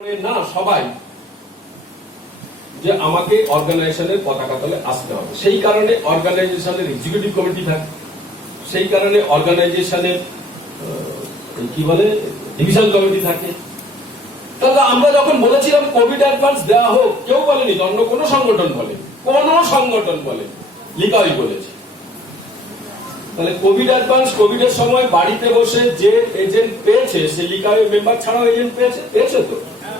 না সবাই যে আমাকে অর্গানাইজেশনের পতাকা তলে আসতে হবে, সেই কারণে অর্গানাইজেশনের এক্সিকিউটিভ কমিটি থাকে, সেই কারণে অর্গানাইজেশনের কি বলে ডিভিশন কমিটি থাকে। তাহলে আমরা যখন বলেছিলাম কোভিড অ্যাডভান্স দেওয়া হোক, কেউ বলেনি, অন্য কোনো সংগঠন বলে লিকাই বলেছে। তাহলে কোভিড অ্যাডভান্স কোভিডের সময় বাড়িতে বসে যে এজেন্ট পেয়েছে সে লিকাই মেম্বার ছাড়াও এজেন্ট পেয়েছে তো।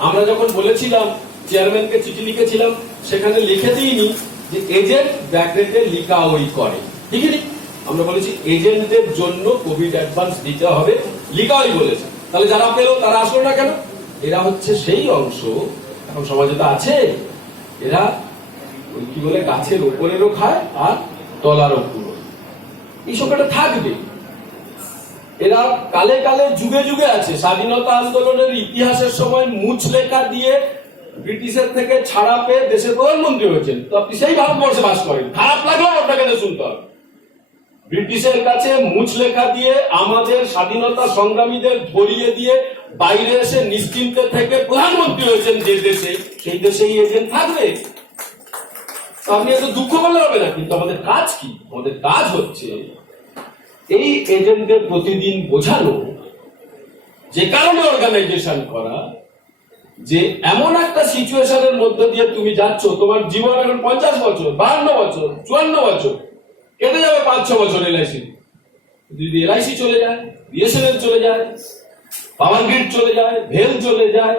আমরা যখন বলেছিলাম চেয়ারম্যানকে চিঠি লিখেছিলাম, সেখানে লিখে দিইনি যে এজেন্ট ব্যাকরেটে লিকাওই করে, লিখিনি। আমরা বলেছি এজেন্টদের জন্য কোভিড অ্যাডভান্স দিতে হবে, লিকাওই বলেছে। তাহলে যারা পেল তারা আসলো না কেন? এরা হচ্ছে সেই অংশ, এখন সমাজে তো আছে, এরা কি বলে গাছের ওপরেরও খায় আর তলারও পুরো, এই সংখ্যাটা থাকবে। এরা কালে কালে যুগে যুগে আছে। স্বাধীনতা আন্দোলনের ইতিহাসের সময় মুচলেখা দিয়ে ব্রিটিশের থেকে ছাড়া পেয়ে দেশের প্রধানমন্ত্রী হয়েছেন, তো আপনি সেই ভারতবর্ষে বাস করেন, খারাপ লাগলেও আপনাকে শুনতে হবে। ব্রিটিশের কাছে মুচলেখা দিয়ে আমাদের স্বাধীনতা সংগ্রামীদের ধরিয়ে দিয়ে বাইরে এসে নিশ্চিন্তে থেকে প্রধানমন্ত্রী হয়েছেন যে দেশে, সেই দেশেই এজেন্ট থাকবে। আপনি এত দুঃখ করলে হবে না। কিন্তু আমাদের কাজ কি? আমাদের কাজ হচ্ছে এই এজেন্টদের প্রতিদিন বোঝানো, যে কারণে অর্গানাইজেশন করা, যে এমন একটা সিচুয়েশনের মধ্যে দিয়ে তুমি যাচ্ছ, তোমার জীবন এখন 50 বছর, 52 বছর, 54 বছর কেটে যাবে, 5-6 বছর এলআইসি। যদি এলআইসি চলে যায়, বিএসএনএল চলে যায়, পাওয়ার গ্রিড চলে যায়, ভেল চলে যায়,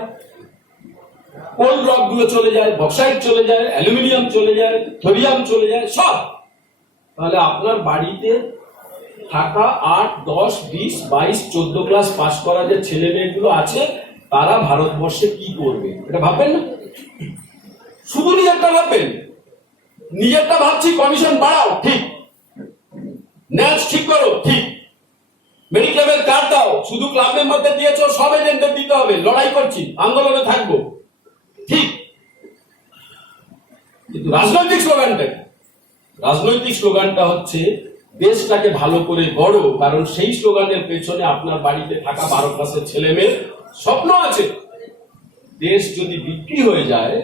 কোল রক গুলো চলে যায়, বক্সাইট চলে যায়, অ্যালুমিনিয়াম চলে যায়, থোরিয়াম চলে যায়, সব। তাহলে আপনার বাড়িতে থাকা 8, 10, 20, 22, 14 ক্লাস পাস করা যে ছেলে মেয়েগুলো আছে, তারা ভারতবর্ষে কি করবে এটা ভাববেন না? শুধু নিজেরটা ভাববেন। নিজেরটা ভাবছি কমিশন বাড়াও, ঠিক, ন্যাচ ঠিক করো, ঠিক, মেডিক্লেমের কার্ড দাও, শুধু ক্লাব মেম্বারদের দিয়েছো, সব এজেন্টদের দিতে হবে, লড়াই করছি, আন্দোলনে থাকবো, ঠিক। কিন্তু রাজনৈতিক স্লোগানটা হচ্ছে দেশটাকে ভালো করে গড়ো, কারণ সেই স্লোগানের পেছনে আপনার বাড়িতে থাকা 12 ক্লাসের ছেলে মেয়ের স্বপ্ন আছে। দেশ যদি বিক্রি হয়ে যায়,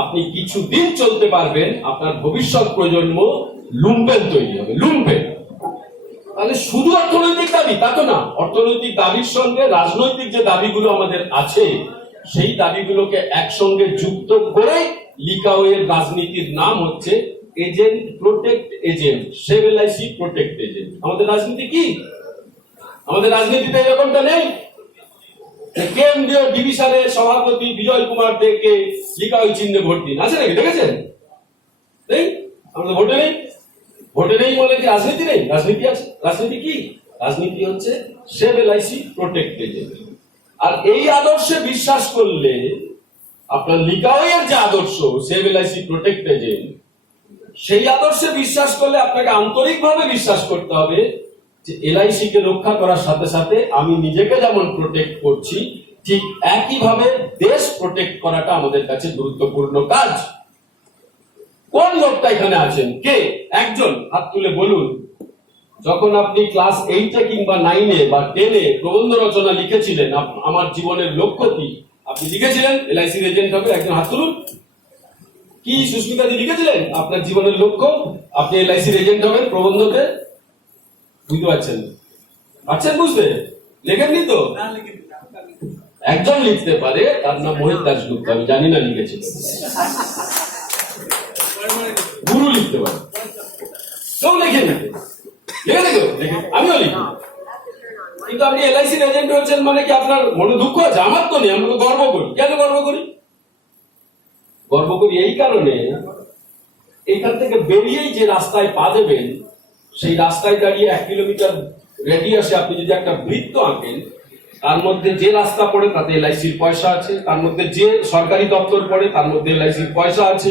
আপনি কিছুদিন চলতে পারবেন, আপনার ভবিষ্যৎ প্রজন্ম লুম্পেন তৈরি হবে, লুম্পেন। তাহলে শুধু অর্থনৈতিক দাবি তা তো না, অর্থনৈতিক দাবির সঙ্গে রাজনৈতিক যে দাবিগুলো আমাদের আছে, সেই দাবিগুলোকে একসঙ্গে যুক্ত করে লিকাওয়ের রাজনীতির নাম হচ্ছে agent protect agent, save LIC protect agent. আমাদের রাজনীতি কি? আমাদের রাজনীতিতে এরকমটা নেই। কেন্দ্রীয় ডিভিশনের সভাপতি বিজয় কুমার দেকে লিকাওই চিহ্নে ভোট দিন, আছে নাকি? দেখেছেন? আমাদের ভোটে নেই বলে কি রাজনীতি নেই? রাজনীতি আছে। রাজনীতি কি? রাজনীতি হচ্ছে সেভ এলআইসি প্রোটেক্ট এজেন্ট। আর এই আদর্শে বিশ্বাস করলে, আপনার লিকাওয়ের যে আদর্শ সেভ এলআইসি প্রোটেক্ট এজেন্ট, সেই আদর্শে বিশ্বাস করলে আপনাকে আন্তরিকভাবে বিশ্বাস করতে হবে যে এলআইসি কে রক্ষা করার সাথে সাথে আমি নিজেকে যেমন প্রোটেক্ট করছি, ঠিক একইভাবে দেশ প্রোটেক্ট করাটা আমাদের কাছে গুরুত্বপূর্ণ কাজ। কোন লোকটা এখানে আছেন? কে? একজন হাত তুলে বলুন, যখন আপনি ক্লাস 8 কিংবা 9 বা 10 প্রবন্ধ রচনা লিখেছিলেন, আমার জীবনের লক্ষ্য কি, আপনি লিখেছিলেন এলআইসির এজেন্ট হবে? একজন হাত তুলুন। কি সুস্মিতাজি লিখেছিলেন আপনার জীবনের লক্ষ্য? আপনি এলআইসির এজেন্ট হবেন প্রবন্ধতে? বুঝতে পারছেন? বুঝতে লেখেননি তো? একজন লিখতে পারে, তার নাম মোহিত দাশগুপ্ত, আমি জানি না লিখেছিলেন। গুরু লিখতে পারে, কেউ লেখেন, আমিও লিখি। কিন্তু আপনি এলআইসির এজেন্ট হচ্ছেন মানে কি আপনার মনে দুঃখ আছে? আমার তো নেই, আমরা তো গর্ব করি। কেন গর্ব করি? গর্ব করি এই কারণে, এখান থেকে বেরিয়েই যে রাস্তায় পা দেবেন, সেই রাস্তায় দাঁড়িয়ে 1 কিলোমিটার রেডিয়াসে আপনি যদি একটা বৃত্ত আঁকেন, তার মধ্যে যে রাস্তা পড়ে তাতে এলআইসির পয়সা আছে, তার মধ্যে যে সরকারি দপ্তর পড়ে তার মধ্যে এলআইসির পয়সা আছে,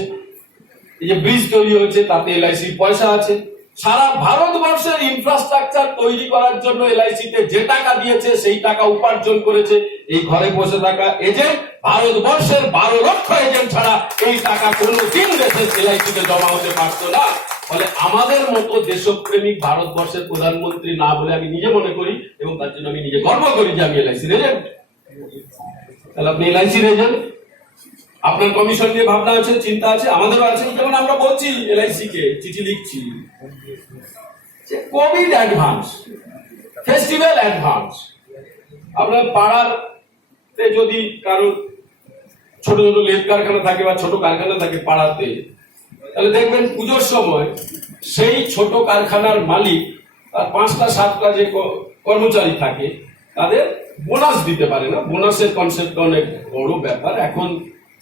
এই যে ব্রিজ তৈরি হয়েছে তাতে এলআইসির পয়সা আছে। সারা ভারতবর্ষের ইনফ্রাস্ট্রাকচার তৈরি করার জন্য এলআইসিতে যে টাকা দিয়েছে, সেই টাকা উপার্জন করেছে এই ঘরে বসে থাকা এজেন্ট। ভারতবর্ষের 12 লক্ষ এজেন্ট ছাড়া এই টাকা কোনোদিন দেশের এলআইসিতে জমা হতে পারতো না। ফলে আমাদের মতো দেশপ্রেমিক ভারতবর্ষের প্রধানমন্ত্রী না বলে আমি নিজে মনে করি, এবং তার জন্য আমি নিজে গর্ব করি যে আমি এলআইসির এজেন্ট। তাহলে আপনি এলআইসির এজেন্ট, আপনার কমিশন নিয়ে ভাবনা আছে, চিন্তা আছে, আমাদেরও আছে। যেমন আমরা বলছি এলআইসি কে চিঠি লিখছি, কোভিড অ্যাডভান্স, ফেস্টিভ্যাল অ্যাডভান্স। আপনার পাড়াতে যদি কারো ছোট ছোট লেদ কারখানা থাকে বা ছোট কারখানা থাকে পাড়াতে, তাহলে দেখবেন পুজোর সময় সেই ছোট কারখানার মালিক তার 5টা 7টা যে কর্মচারী থাকে তাদের বোনাস দিতে পারে না। বোনাসের কনসেপ্ট অনেক বড় ব্যাপার। এখন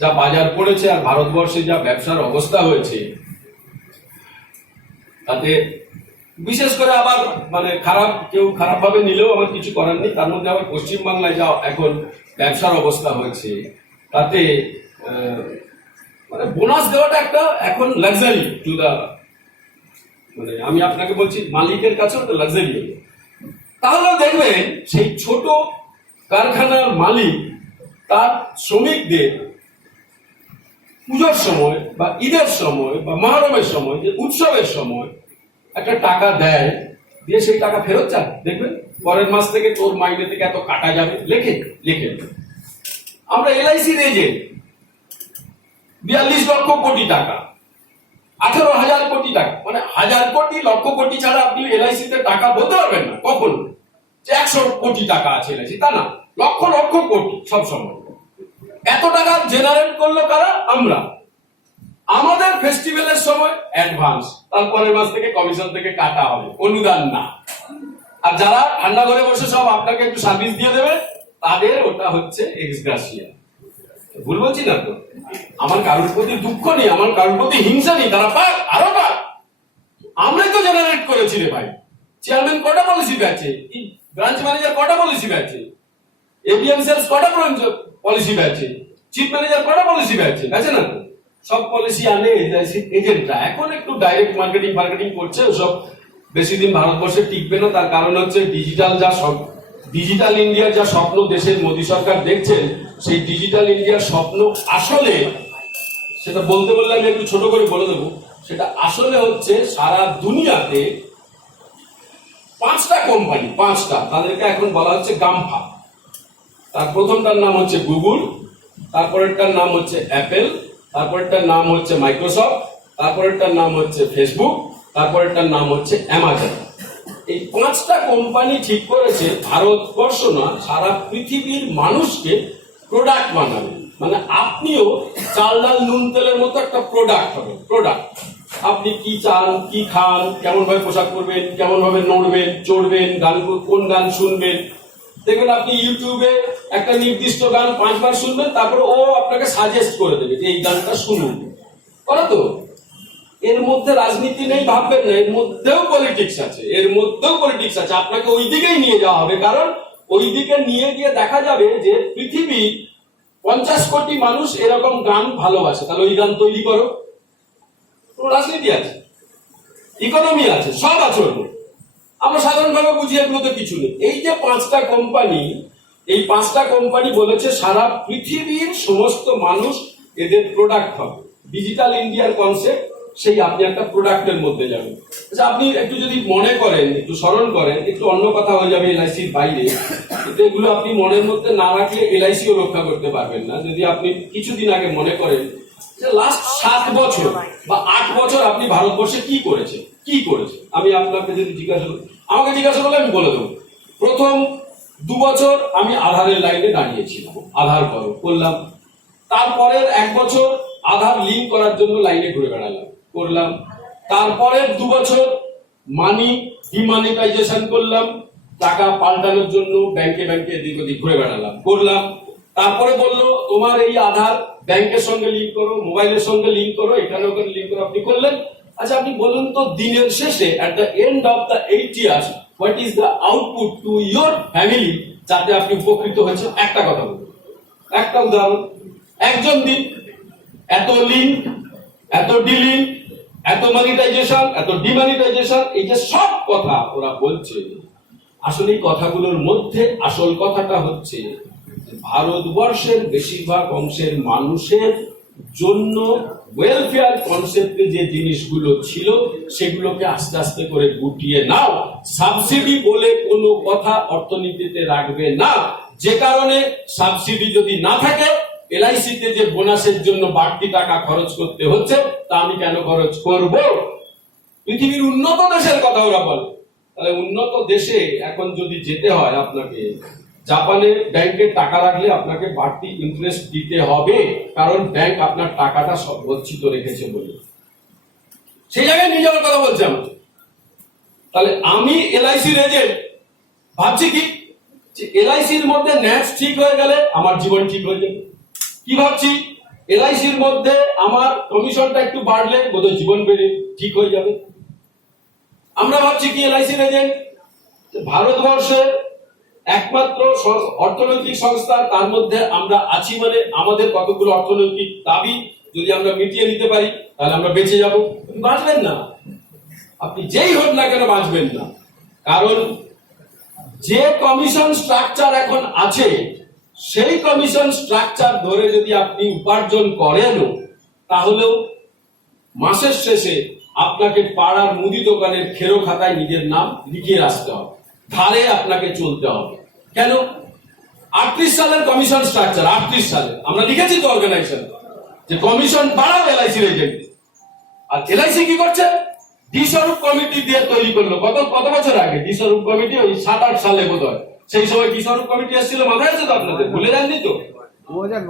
যা বাজার পড়েছে আর ভারতবর্ষে যা ব্যবসার অবস্থা হয়েছে, তাতে বিশেষ করে আবার মানে কেউ খারাপ ভাবে নিলেও আমার কিছু করার নেই। তার মধ্যে আবার পশ্চিমবাংলায় যা এখন ব্যবসার অবস্থা হয়েছে, তাতে মানে বোনাস দেওয়াটা একটা এখন লাক্সারি টু দা, মানে আমি আপনাকে বলছি মালিকের কাছেও একটা লাক্সারি হলো। তাহলে দেখবেন সেই ছোট কারখানার মালিক তার শ্রমিকদের পুজোর সময় বা ঈদের সময় বা মহরমের সময়, যে উৎসবের সময় একটা টাকা দেয়, দিয়ে সেই টাকা ফেরত চান। দেখবেন পরের মাস থেকে তোর মাইনে থেকে এত কাটা যাবে, লেখে। আমরা এলআইসির এজেন্ট, 42 লক্ষ কোটি টাকা, 18,000 কোটি টাকা, মানে 1000 কোটি লক্ষ কোটি ছাড়া আপনি এলআইসিতে টাকা বলতে পারবেন না কখন যে 100 কোটি টাকা আছে এলআইসি, তা না, লক্ষ লক্ষ কোটি সব সময়। এত টাকা জেনারেট করলো কারা? আমরা। আমাদের ফেস্টিভ্যালের সময় অ্যাডভান্স, তারপরের মাস থেকে কমিশন থেকে কাটা হবে, অনুদান না। আর যারা ঠান্ডা ঘরে বসে সব আপনাকে একটু সার্ভিস দিয়ে দেবে, তাদের ওটা হচ্ছে এক্সগ্রাসিয়া। ভুল বলছি না তো? আমার কারোর প্রতি দুঃখ নেই, আমার কারোর প্রতি হিংসা নেই, তারা পাক, আরো পাক। আমরাই তো জেনারেট করেছি রে ভাই। চেয়ারম্যান কটা পলিসি বেচে, ব্রাঞ্চ ম্যানেজার কটা পলিসি বেচে, এবিএম সেলস কটা পলিসি বেচে, চিফ ম্যানেজার কটা পলিসি বেচে না তো? সব পলিসি আনে এজেন্টরা। এখন একটু ডাইরেক্ট মার্কেটিং করছে, ওসব বেশি দিন ভারতবর্ষে টিকবে না। তার কারণ হচ্ছে ডিজিটাল ইন্ডিয়ার যা স্বপ্ন দেশের মোদী সরকার দেখছেন, সেই ডিজিটাল ইন্ডিয়ার স্বপ্ন আসলে, সেটা বলতে বললে আমি একটু ছোট করে বলে দেবো, সেটা আসলে হচ্ছে সারা দুনিয়াতে 5টা কোম্পানি, 5টা, তাদেরকে এখন বলা হচ্ছে গামফা। তার প্রথমটার নাম হচ্ছে গুগল, তারপরেরটার নাম হচ্ছে অ্যাপেল, তারপরেরটার নাম হচ্ছে মাইক্রোসফট, তারপরেরটার নাম হচ্ছে ফেসবুক, তারপরেরটার নাম হচ্ছে অ্যামাজন। এই 5টা কোম্পানি ঠিক করেছে ভারতবর্ষ না, সারা পৃথিবীর মানুষকে প্রোডাক্ট বানাবে। মানে আপনিও চাল ডাল নুন তেলের মতো একটা প্রোডাক্ট হবে। প্রোডাক্ট, আপনি কি চান, কি খান, কেমন ভাবে পোশাক পরবেন, কেমন ভাবে নড়বেন, চড়বেন, কোন গান শুনবেন। দেখবেন আপনি ইউটিউবে একটা নির্দিষ্ট গান 5 বার শুনবেন, তারপরে ও আপনাকে সাজেস্ট করে দেবে যে এই গানটা শুনুন, করো তো। এর মধ্যে রাজনীতি নেই ভাববেন না, এর মধ্যেও পলিটিক্স আছে, আপনাকে ওই দিকেই নিয়ে যাওয়া হবে। কারণ ওই দিকে নিয়ে গিয়ে দেখা যাবে যে পৃথিবী 50 কোটি মানুষ এরকম গান ভালোবাসে, তাহলে ওই গান তৈরি করো। রাজনীতি আছে, ইকোনমি আছে, সব আছে। আমরা সাধারণভাবে বুঝি এগুলোতে কিছু নেই। এই যে 5টা কোম্পানি, এই 5টা কোম্পানি বলেছে সারা পৃথিবীর সমস্ত মানুষ এদের প্রোডাক্ট হবে। ডিজিটাল ইন্ডিয়ার কনসেপ্ট, সেই আপনি একটা প্রোডাক্টের মধ্যে যাবেন। আচ্ছা, আপনি একটু যদি মনে করেন, একটু স্মরণ করেন, একটু অন্য কথা হয়ে যাবে এলআইসির বাইরে, কিন্তু এগুলো আপনি মনের মধ্যে না রাখলে এলআইসিও রক্ষা করতে পারবেন না। যদি আপনি কিছুদিন আগে মনে করেন যে লাস্ট 7 বছর বা 8 বছর আপনি ভারতবর্ষে কি করেছে, আমি আপনাকে যদি আমাকে জিজ্ঞাসা করলে আমি বলে দেবো। প্রথম 2 বছর আমি আধারের লাইনে দাঁড়িয়েছিলাম, আধার করলাম। তারপরের 1 বছর আধার লিঙ্ক করার জন্য লাইনে ঘুরে করলাম। তারপরের 2 বছর মানি ডিমানিটাইজেশন করলাম, টাকা পাল্টানোর জন্য ব্যাংকে এদিক ওদিক ঘুরে করলাম। তারপরে বললো তোমার এই আধার ব্যাংকের সঙ্গে লিঙ্ক করো, মোবাইলের সঙ্গে লিঙ্ক করো, এখানে ওখানে লিঙ্ক করো, আপনি করলেন। আচ্ছা, আপনি বলুন তো দিনের শেষে at the end of the 8 years what is the output to your family, যাতে আপনি উপকৃত হয়েছেন? একটা কথা বলুন, একটা উদাহরণ। একজন দিন এত লিঙ্ক, এত ডিলিঙ্ক, এত মনিটাইজেশন, এত ডিমনিটাইজেশন, এই যে সব কথা ওরা বলছে, আসলে এই কথাগুলোর মধ্যে আসল কথাটা হচ্ছে ভারতবর্ষের বেশিরভাগ অংশের মানুষের জন্য ওয়েলফেয়ার কনসেপ্টে যে জিনিসগুলো ছিল সেগুলোকে আস্তে আস্তে করে গুটিয়ে নাও। সাবসিডি বলে কোনো কথা অর্থনীতিতে রাখবে না। যে কারণে সাবসিডি যদি না থাকে এলআইসিতে যে বোনাসের জন্য বাড়তি টাকা খরচ করতে হচ্ছে তা আমি কেন খরচ করব? পৃথিবীর উন্নত দেশের কথা ওরা বলে। তাহলে উন্নত দেশে এখন যদি যেতে হয় আপনাকে, জাপানে ব্যাংকে টাকা রাখলে আপনাকে বাড়তি ইন্টারেস্ট দিতে হবে, কারণ ব্যাংক আপনার টাকাটা সংরক্ষিত রেখেছে বলে। সেই জায়গায় নিয়ে যাওয়ার কথা বলছি আমি। তাহলে আমি এলআইসির এজেন্ট, ভাবছি কি এলআইসির মধ্যে ন্যাচ ঠিক হয়ে গেলে আমার জীবন ঠিক হয়ে যাবে। কি ভাবছি, এলআইসির মধ্যে আমার কমিশনটা একটু বাড়লে বোধহয় জীবন বেড়ে ঠিক হয়ে যাবে। আমরা ভাবছি কি এলআইসির এজেন্ট ভারতবর্ষের একমাত্র অর্থনৈতিক সংস্থা, তার মধ্যে আমরা আছি মানে আমাদের কতগুলো অর্থনৈতিক দাবি যদি আমরা মিটিয়ে নিতে পারি তাহলে আমরা বেঁচে যাব। বাঁচবেন না, আপনি যেই হোক না কেন বাঁচবেন না। কারণ যে কমিশন স্ট্রাকচার এখন আছে সেই কমিশন স্ট্রাকচার ধরে যদি আপনি উপার্জন করেন তাহলেও মাসের শেষে আপনাকে পাড়ার মুদি দোকানের খেরো খাতায় নিজের নাম লিখিয়ে আসতে হবে, ধারে আপনাকে চলতে হবে। কেন? 38 সালের কমিশন স্ট্রাকচার, 38 সালে আমরা লিখেছি তো অর্গানাইজেশন যে কমিশন বাড়াও এলআইসির এজেন্ট। আর এলআইসি কি করছে? দ্বিস্বরূপ কমিটি দিয়ে তৈরি করলো। কত বছর আগে দ্বিস্বরূপ কমিটি? ওই 7-8 সালে বোধ হয়। সেই সময় দ্বিস্বরূপ কমিটি এসেছিল, মাথায় আছে তো আপনাদের? ভুলে যাননি তো?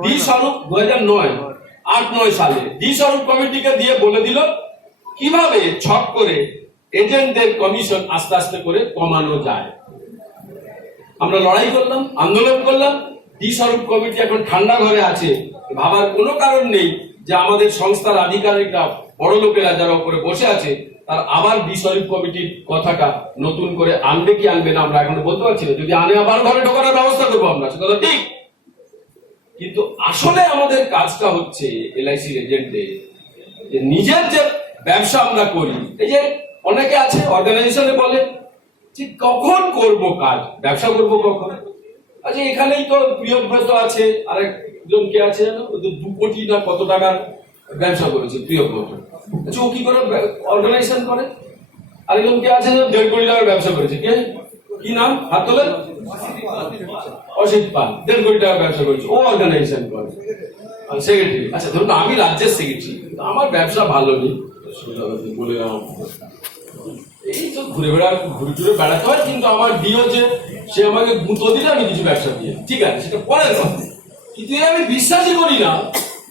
দ্বিস্বরূপ 2009, 8-9 সালে দ্বিস্বরূপ কমিটিকে দিয়ে বলে দিল কিভাবে ছক করে এজেন্টদের কমিশন আস্তে আস্তে করে কমানো যায়। আমরা লড়াই করলাম, আন্দোলন করলাম। দ্বিস্বরূপ কমিটি এখন ঠান্ডা ঘরে আছে, ভাবার কোনো কারণ নেই যে আমাদের সংস্থার আধিকারিকরা, বড় লোকেরা যারা উপরে বসে আছে, তার আবার দ্বিস্বরূপ কমিটির কথাটা নতুন করে আনবে কি আনবে না আমরা এখন বলতে পারছি না। যদি আনে আবার ঘরে ঢোকানোর ব্যবস্থা করবো আমরা, সে কথা ঠিক। কিন্তু আসলে আমাদের কাজটা হচ্ছে এলআইসির এজেন্টদের যে নিজের যে ব্যবসা আমরা করি, এই যে অনেকে আছে অর্গানাইজেশনে বলে যে কখন করব কাজ, ব্যবসা করব কখন। আচ্ছা, এখানেই তো প্রিয়ব্রত আছে, আরেকজন কে আছে জানো, 2 কোটি না কত টাকার ব্যবসা করেছে প্রিয়ব্রত। আচ্ছা, ও কি করে অর্গানাইজেশন করে? আরেকজন কে আছে 1.5 কোটি টাকার ব্যবসা করেছে, কে, কি নাম? হাত তোলে। অসিত পাল 1.5 কোটি টাকার ব্যবসা করেছে, ও অর্গানাইজেশন করে, সেক্রেটারি। আচ্ছা, ধরুন আমি রাজ্যের সেক্রেটারি, আমার ব্যবসা ভালো নেই, বলে এই তো ঘুরে টুরে বেড়াতে হয়, কিন্তু আমার ডিও যে সে আমাকে গুঁতো দিলে আমি কিছু ব্যবসা দিয়ে, ঠিক আছে, সেটা পরের কথা। কিন্তু আমি বিশ্বাসই করি না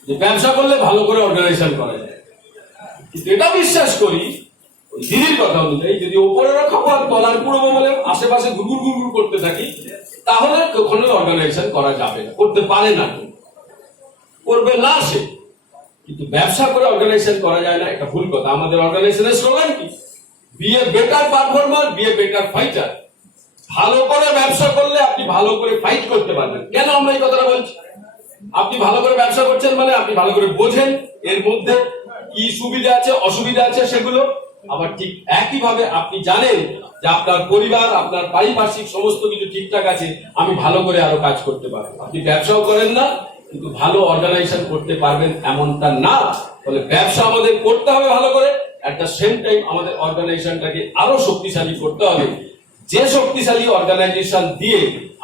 যে ব্যবসা করলে ভালো করে অর্গানাইজেশন করা যায়। কিন্তু এটা বিশ্বাস করি দিদির কথা অনুযায়ী, যদি ওপরের খাবার তলার পুরবো বলে আশেপাশে ঘুরঘুর করতে থাকি তাহলে কখনো অর্গানাইজেশন করা যাবে না, করতে পারে না, করবে না সে। কিন্তু ব্যবসা করে অর্গানাইজেশন করা যায় না, এটা ভুল কথা। আমাদের অর্গানাইজেশনের স্লোগান কি? Be a better performer, be a better fighter. ভালো করে ব্যবসা করলে আপনি ভালো করে ফাইট করতে পারবেন। কেন আমরা এই কথাটা বলছি? আপনি ভালো করে ব্যবসা করছেন মানে আপনি ভালো করে বোঝেন এর মধ্যে কি সুবিধা আছে অসুবিধা আছে সেগুলো। আবার ঠিক একই ভাবে আপনি জানেন যে আপনার পরিবার, আপনার পারিপার্শ্বিক সমস্ত কিছু ঠিকঠাক আছে, আমি ভালো করে আরো কাজ করতে পারবো। আপনি ব্যবসাও করেন না কিন্তু ভালো অর্গানাইজেশন করতে পারবেন এমনটা না। তাহলে ব্যবসা আমাদের করতে হবে ভালো করে, এট দ্য সেম টাইম আমাদের অর্গানাইজেশনটাকে আরো শক্তিশালী করতে হবে। যে শক্তিশালী অর্গানাইজেশন দিয়ে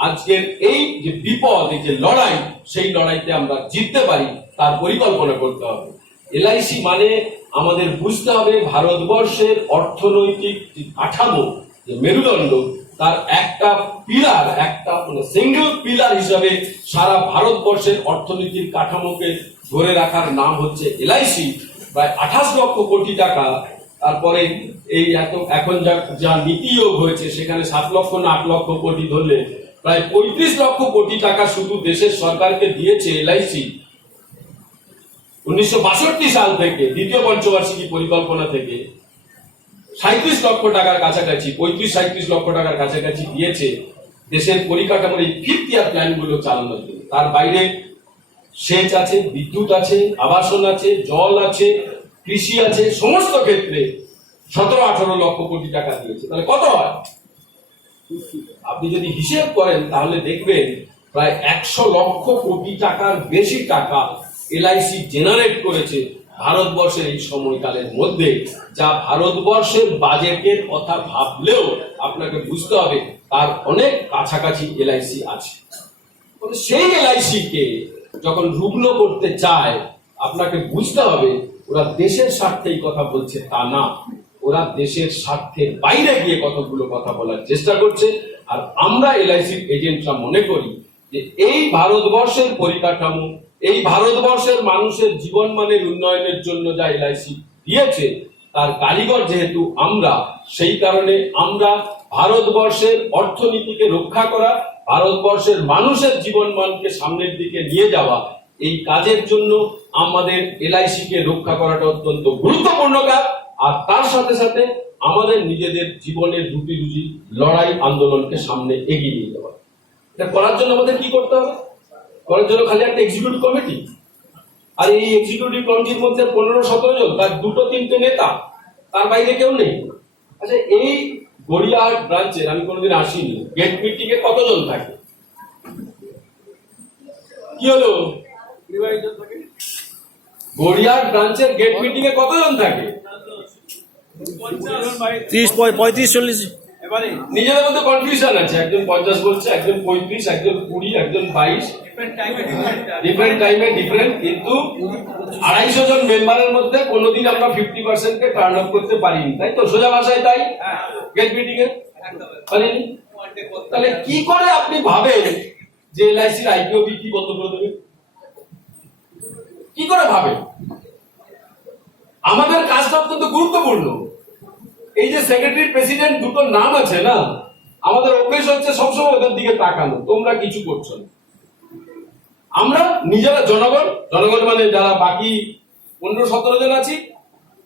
আজকের এই যে বিপদ, এই যে লড়াই, সেই লড়াইতে আমরা জিততে পারি তার পরিকল্পনা করতে হবে। এলআইসি মানে আমাদের বুঝতে হবে ভারতবর্ষের অর্থনৈতিক কাঠামো, যে মেরুদণ্ড, তার একটা পিলার, একটা সিঙ্গেল পিলার হিসাবে সারা ভারতবর্ষের অর্থনীতির কাঠামোকে ধরে রাখার নাম হচ্ছে এলআইসি। প্রায় 28 লক্ষ কোটি টাকা, তারপরে এই এখন যা নীতি যোগ হয়েছে সেখানে 7 লক্ষ না 8 লক্ষ কোটি ধরলে প্রায় 35 লক্ষ কোটি টাকা শুধু দেশের সরকারকে দিয়েছে এলআইসি 1962 সাল থেকে, দ্বিতীয় পঞ্চবার্ষিকী পরিকল্পনা থেকে 37 লক্ষ টাকার কাছাকাছি, 35-37 লক্ষ টাকার কাছাকাছি দিয়েছে দেশের পরিকাঠামোর এই 5th ইয়ার প্ল্যান গুলো চালানোর জন্য। তার বাইরে সেচ আছে, বিদ্যুৎ আছে, আবাসন আছে, জল আছে, কৃষি আছে, সমস্ত ক্ষেত্রে 17-18 লক্ষ কোটি টাকা দিয়েছে। তাহলে কত হয়? আপনি যদি হিসেব করেন তাহলে দেখবেন প্রায় 100 লক্ষ কোটি টাকার বেশি টাকা এলআইসি জেনারেট করেছে ভারতবর্ষের এই সময়কালের মধ্যে, যা ভারতবর্ষের বাজেটের কথা ভাবলেও আপনাকে বুঝতে হবে তার অনেক কাছাকাছি এলআইসি আছে। সেই এলআইসি কে যখন রুগ্ন করতে চায়, আপনাকে বুঝতে হবে ওরা দেশের স্বার্থেই কথা বলছে তা না, ওরা দেশের স্বার্থের বাইরে গিয়ে কতগুলো কথা বলার চেষ্টা করছে। আর আমরা এলআইসির এজেন্টরা মনে করি যে এই ভারতবর্ষের পরিকাঠামো, এই ভারতবর্ষের মানুষের জীবন মানের উন্নয়নের জন্য যা এলআইসি দিয়েছে তার কারিগর যেহেতু আমরা, সেই কারণে আমরা ভারতবর্ষের অর্থনীতিকে রক্ষা করা, ভারতবর্ষের মানুষের জীবন মানকে সামনের দিকে নিয়ে যাওয়া, এই কাজের জন্য আমাদের এলআইসি কে রক্ষা করাটা অত্যন্ত গুরুত্বপূর্ণ কাজ। আর তার সাথে সাথে আমাদের নিজেদের জীবনের রুটি রুজি লড়াই আন্দোলনকে সামনে এগিয়ে নিয়ে যাওয়া। এটা করার জন্য আমাদের কি করতে হবে? করার জন্য খালি একটা এক্সিকিউটিভ কমিটি, আর এই এক্সিকিউটিভ কমিটির মধ্যে 15-17 জন, তার 2-3টে নেতা, তার বাইরে কেউ নেই। আচ্ছা, এই গড়িয়াহাট ব্রাঞ্চের আমি কোনোদিন আসিনি, গেট মিটিং এ কতজন থাকে? কি হলো? গড়িয়াহাট ব্রাঞ্চের গেট মিটিং এ কতজন থাকে? 30, 35, 40। নিজেদের মধ্যে কনফিউশন আছে, একজন 50 বলছে, একজন 35, একজন 20, একজন 22, ডিফারেন্ট টাইমে ডিফারেন্ট। কিন্তু 250 জন মেম্বারের মধ্যে কোনোদিন আমরা 50% কে টার্ন আপ করতে পারিনি, তাই তো? সোজা ভাষায় তাই গেট মিটিং এ পারিনি। তাহলে কি করে আপনি ভাবেন যে এলআইসির আইপিও বিক্রি বন্ধ করে দেবে? কি করে ভাবেন? আমাদের কাজটা অত্যন্ত গুরুত্বপূর্ণ। এই যে সেক্রেটারি প্রেসিডেন্ট দুটো নাম আছে না, আমাদের অভ্যেস হচ্ছে সবসময় ওদের দিকে তাকানো, তোমরা কিছু করছো না। আমরা নিজেরা জনগণ মানে যারা বাকি 15-17 জন আছি,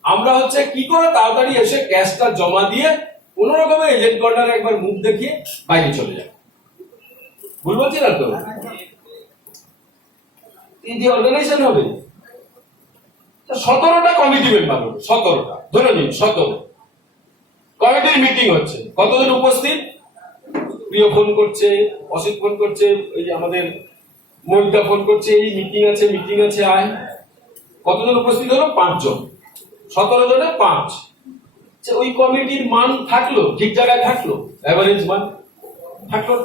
আমরা হচ্ছে কি করে তাড়াতাড়ি এসে ক্যাশটা জমা দিয়ে কোন রকমে এজেন্ট কর্নারে একবার মুখ দেখিয়ে বাইরে চলে যায়। ভুল বলছি না তো? এই যে অর্গানাইজেশন হবে 17টা কমিটি মেম্বার হবে, 17টা ধরে নিন, 17 কমিটির মিটিং হচ্ছে। কতজন উপস্থিত? প্রিয় ফোন করছে, অসিত ফোন করছে, এই যে আমাদের মহিলা ফোন করছে, এই মিটিং আছে আয়। কতজন উপস্থিত হলো? 5 জন। 17 জনে 5। ওই কমিটির মান থাকলো, ঠিক জায়গায় থাকলো, এভারেজ মান থাকলো।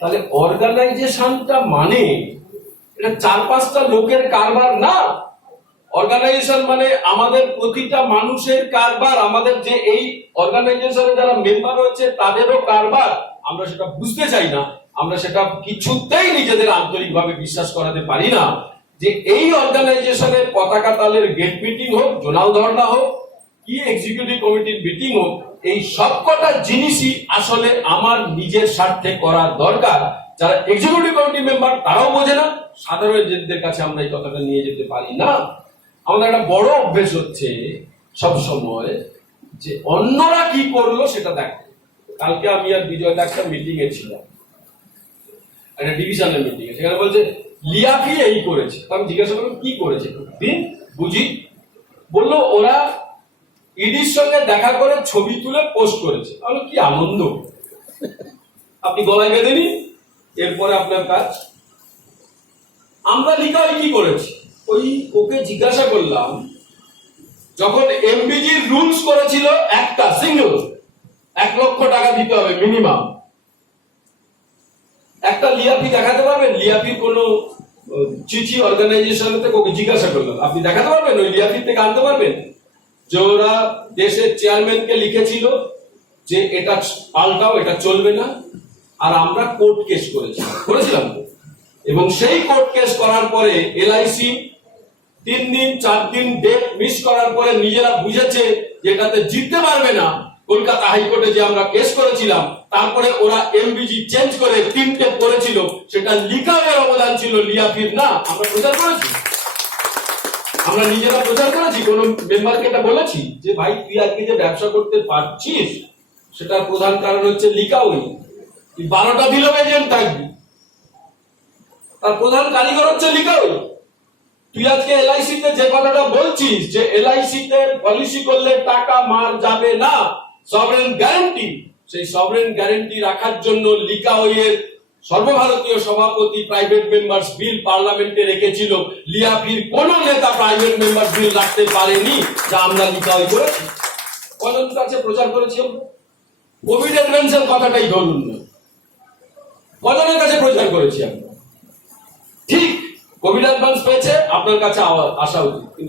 তাহলে অর্গানাইজেশনটা মানে এটা 4-5টা লোকের কারবার না। অর্গানাইজেশন মানে আমাদের প্রতিটা মানুষের কারবার, আমাদের যে এই অর্গানাইজেশনে যারা মেম্বার হয়েছে তাদেরও কারবার। আমরা সেটা বুঝতে চাই না, আমরা সেটা কিছুতেই নিজেদের আন্তরিকভাবে বিশ্বাস করাতে পারি না যে এই অর্গানাইজেশনের পতাকা তালের গেট মিটিং হোক, জোনাল ধর্ণা হোক, কি এক্সিকিউটিভ কমিটির মিটিং হোক, এই সবকটা জিনিসই আসলে আমার নিজের স্বার্থে করা দরকার। যারা এক্সিকিউটিভ কমিটি মেম্বার তারাও বোঝে না, সাধারণ এজেন্টদের কাছে আমরা এই কথাটা নিয়ে যেতে পারি না। আমাদের একটা বড় অভ্যেস হচ্ছে সব সময় যে অন্যরা কি করলো সেটা দেখো। কালকে আমি আর বিজয় একটা মিটিং এ ছিলাম, একটা ডিভিশনের মিটিং এ, সেখানে বলছে লিয়াফি এই করেছে। আমি জিজ্ঞাসা করলাম কি করেছে, দিন বুঝি। বললো ওরা ইডির সঙ্গে দেখা করে ছবি তুলে পোস্ট করেছে। আমি কি আনন্দ! আপনি গলায় বেঁধে নিন, এরপরে আপনার কাজ। আমরা লিখা কি করেছি, ওই ওকে জিজ্ঞাসা করলাম, যখন এমবিজির রুলস করেছিল একটা সিঙ্গল 1 লক্ষ টাকা দিতে হবে মিনিমাম, একটা লিয়াফি দেখাতে পারবেন? লিয়াফির কোন চিঠি অর্গানাইজেশন থেকে ওকে জিজ্ঞাসা করলাম, আপনি দেখাতে পারবেন? ওই লিয়াফি থেকে আনতে পারবেন যে ওরা দেশের চেয়ারম্যানকে লিখেছিল যে এটা পাল্টাও, এটা চলবে না। আর আমরা কোর্ট কেস করেছিলাম এবং সেই কোর্ট কেস করার পরে এলআইসি 3 দিন 4 দিন ডেট মিস করার পরে নিজেরা বুঝেছে যেটাতে জিততে পারবে না। কলকাতা হাইকোর্টে যে আমরা কেস করেছিলাম, তারপরে ওরা এমবিজি চেঞ্জ করে 3টে করেছিল, সেটা লিকারের অবদান ছিল, লিয়াফির না। আমরা প্রচার করেছি, আমরা নিজেরা প্রচার করেছি, কোন মেম্বারকে এটা বলেছি যে ভাই তুই আজকে যে ব্যবসা করতে পারছিস সেটার প্রধান কারণ হচ্ছে লিকাউই। তুই 12টা দিলেও এজেন্ট থাকবি, তার প্রধান কারিগর হচ্ছে লিকাউই। তুই আজকে এলআইসি তে যে কথাটা বলছিস যে এলআইসি তে পলিসি করলে টাকা মার যাবে না, সভরেন গ্যারান্টি, সেই সভরেন গ্যারান্টি রাখার জন্য লিকাউইয়ের সর্বভারতীয় সভাপতি প্রাইভেট মেম্বার্স বিল পার্লামেন্টে রেখেছিল। লিয়াফির কোন নেতা প্রাইভেট মেম্বার্স বিল রাখতে পারেনি, যা আমরা লিকাউই করেছি। কজনের কাছে প্রচার করেছি? কোভিড অ্যাডভেন্সের কথাটাই ধরুন না, কজনের কাছে প্রচার করেছি আমরা? ঠিক কোভিড অ্যাডভান্স পেয়েছে, আপনার কাছে আসা উচিত, কিন্তু